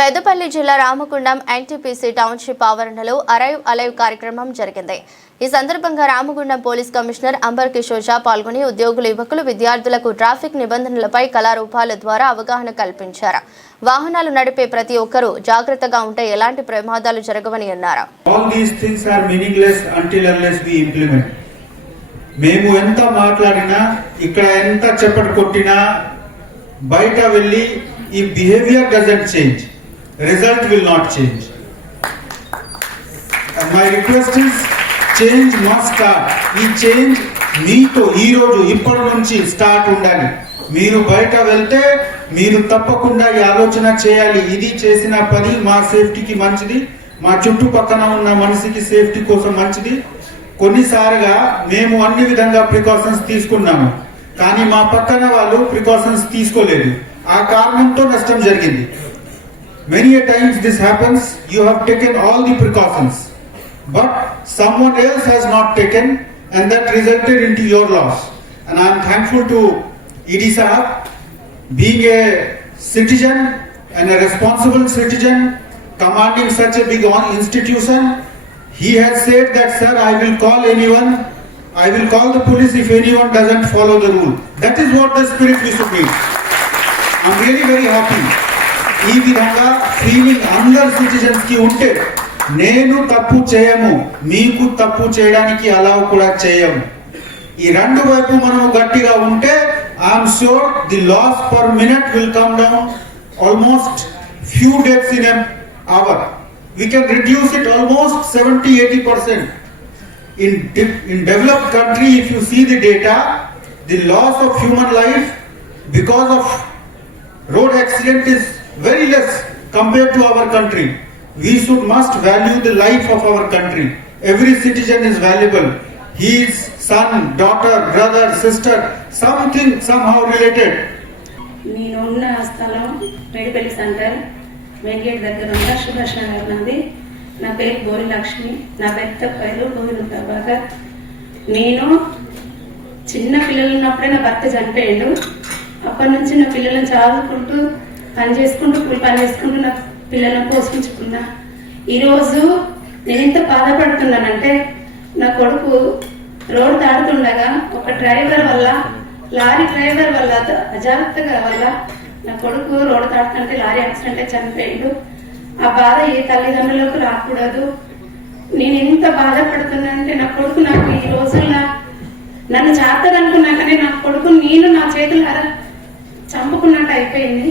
పెద్దపల్లి జిల్లా Ramagundam NTPC township ఆవరణలో arrive alive కార్యక్రమం జరిగింది. ఈ సందర్భంగా రామగుండం పోలీస్ కమిషనర్ అంబర్ కిషోర్ ఝా పాల్గొని ఉద్యోగులు, యువకులు, విద్యార్థులకు ట్రాఫిక్ నిబంధనలపై కళారూపాల ద్వారా అవగాహన కల్పించారు. వాహనాలు నడిపే ప్రతి ఒక్కరూ జాగ్రత్తగా ఉంటే ఎలాంటి ప్రమాదాలు జరగవని అన్నారు. మేము ఎంత మాట్లాడినా, ఇక్కడ ఎంత చెప్పటి కొట్టినా, బయట వెళ్ళి ఈ behaviour doesn't change, result will not change. And my request is change must start. ఈ చేంజ్ మీతో ఈ రోజు ఇప్పటి నుంచి స్టార్ట్ ఉండాలి. మీరు బయట వెళ్తే మీరు తప్పకుండా ఈ ఆలోచన చేయాలి. ఇది చేసిన పని మా సేఫ్టీకి మంచిది, మా చుట్టుపక్కన ఉన్న మనిషికి సేఫ్టీ కోసం మంచిది. కొన్నిసారిగా మేము అన్ని విధంగా ప్రికాషన్స్ తీసుకున్నాము, కానీ మా పక్కన వాళ్ళు ప్రికాషన్స్ తీసుకోలేదు. ఆ కారణంతో నష్టం జరిగింది. Many a times this happens, you have taken all the precautions, but someone else has not taken, and that resulted into your loss. And I am thankful to ED Sahab, being a citizen and a responsible citizen, commanding such a big institution. He has said that, sir, I will call anyone, I will call the police if anyone doesn't follow the rule. That is what the spirit we should need. I am really very happy. ఈ విధంగా feeling అందరు citizens కి ఉంటే నేను తప్పు చేయము, మీకు తప్పు చేయడానికి అలౌ కూడా చేయము. ఈ రెండు వైపు మనం గట్టిగా ఉంటే I'm sure the loss per minute will come down almost few deaths in an hour. We can reduce it almost 70-80%. In developed country, if you see the data, the loss of human life because of road accident is very less compared to our country. We must value the life of our country. Every citizen is valuable. His son, daughter, brother, sister, something somehow related. నేనున్న స్థలం Medipalli centre main gate దగ్గర ఉన్న సుభాష్ నగర్ నుండి. నా పేరు బోరి లక్ష్మి, నా పెద్ద పేరు బోరి ప్రభాకర్. నేను చిన్న పిల్లలు ఉన్నప్పుడే నా భర్త చనిపోయాడు. అప్పటి నుంచి నా పిల్లలను చదువుకుంటూ పని చేసుకుంటూ పని చేసుకుంటూ నా పిల్లలను పోషించుకున్నా. ఈరోజు నేను ఎంత బాధపడుతున్నానంటే, నా కొడుకు రోడ్డు దాడుతుండగా ఒక డ్రైవర్ వల్ల, లారీ డ్రైవర్ వల్ల, అజాగ్రత్తగా వల్ల నా కొడుకు రోడ్డు దాడుతుంటే లారీ యాక్సిడెంట్ చనిపోయాడు. ఆ బాధ ఏ తల్లిదండ్రులకు రాకూడదు. నేను ఎంత బాధపడుతున్నానంటే, నా కొడుకు నాకు ఈ రోజుల్లో నన్ను చేస్తాదనుకున్నా కానీ నా కొడుకు నేను నా చేతులారా చంపుకున్నట్టు అయిపోయింది.